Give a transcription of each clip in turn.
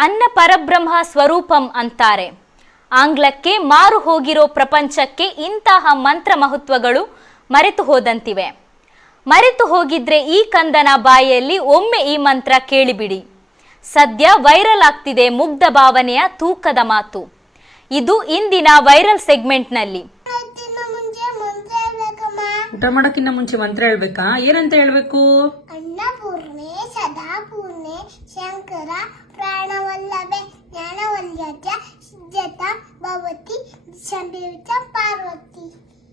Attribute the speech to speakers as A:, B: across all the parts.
A: ಅನ್ನ ಪರಬ್ರಹ್ಮ ಸ್ವರೂಪಂ ಅಂತಾರೆ. ಆಂಗ್ಲಕ್ಕೆ ಮಾರು ಹೋಗಿರೋ ಪ್ರಪಂಚಕ್ಕೆ ಇಂತಹ ಮಂತ್ರ ಮಹತ್ವಗಳು ಮರೆತು ಹೋದಂತಿವೆ. ಮರೆತು ಹೋಗಿದ್ರೆ ಈ ಕಂದನ ಬಾಯಲ್ಲಿ ಒಮ್ಮೆ ಈ ಮಂತ್ರ ಕೇಳಿಬಿಡಿ. ಸದ್ಯ ವೈರಲ್ ಆಗ್ತಿದೆ ಮುಗ್ಧ ಭಾವನೆಯ ತೂಕದ ಮಾತು. ಇದು ಇಂದಿನ ವೈರಲ್ ಸೆಗ್ಮೆಂಟ್ನಲ್ಲಿ.
B: ಊಟ ಮಾಡೋಕ್ಕಿಂತ ಮುಂಚೆ ಮಂತ್ರ ಹೇಳ್ಬೇಕಾ? ಏನಂತ ಹೇಳ್ಬೇಕು?
C: ಅನ್ನಪೂರ್ಣೆ ಸದಾಪೂರ್ಣೆ ಶಂಕರ ಪ್ರಾಣವಲ್ಲಭೆ ಜ್ಞಾನವಲ್ಯಚ ಸಿದ್ಧತ ಭವತಿ ಸಂಭವಿತ ಪಾರ್ವತಿ.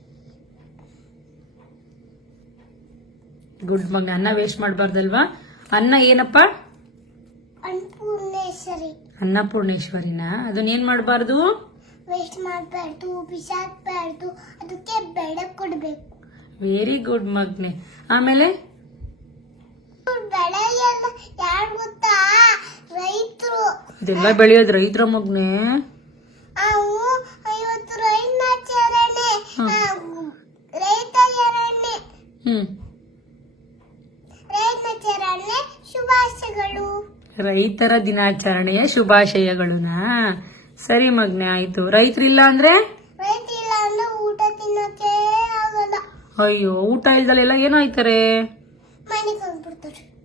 B: ಗುಡ್ ಮಗ. ಅನ್ನ ವೇಸ್ಟ್ ಮಾಡಬಾರ್ದಲ್ವಾ? ಅನ್ನ ಏನಪ್ಪ?
C: ಅನ್ನಪೂರ್ಣೇಶ್ವರಿ.
B: ಅನ್ನಪೂರ್ಣೇಶ್ವರಿನ ಅದನ್ನ ಏನ್ ಮಾಡಬಾರ್ದು?
C: ವೇಸ್ಟ್ ಮಾಡಬಾರ್ದು, ಬಿಸಾಕ್ಬಾರ್ದು, ಅದಕ್ಕೆ ಬೆಳಕು ಕೊಡ್ಬೇಕು.
B: ವೆರಿ ಗುಡ್ ಮಗ್ನೆ. ಆಮೇಲೆ
C: ಬೆಳೆಯಲ್ಲ ಯಾರು ಗೊತ್ತಾ? ರೈತರು.
B: ಇದೆಲ್ಲ ಬೆಳೆಯೋದು ರೈತರ ಮಗ್ನೆ.
C: ಇವತ್ತು ರೈತಾಚರಣೆ. ರೈತಾಚರಣೆ ರೈತಾಚರಣೆ ಶುಭಾಶಯಗಳು.
B: ರೈತರ ದಿನಾಚರಣೆಯ ಶುಭಾಶಯಗಳನ್ನ. ಸರಿ ಮಗ್ನೆ, ಆಯ್ತು. ರೈತರಿಲ್ಲ ಅಂದ್ರೆ
C: ರೈತಿಲ್ಲ ಅಂದ್ರೆ ಊಟ ತಿನ್ನೋಕೆ ಆಗಲ್ಲ.
B: ಅಯ್ಯೋ, ಊಟ ಇಲ್ದಲೆಲ್ಲ ಏನಾಯ್ತಾರೆ?
C: ಮನೆಗೆ ಹೋಗ್ಬಿಡ್ತಾರೆ.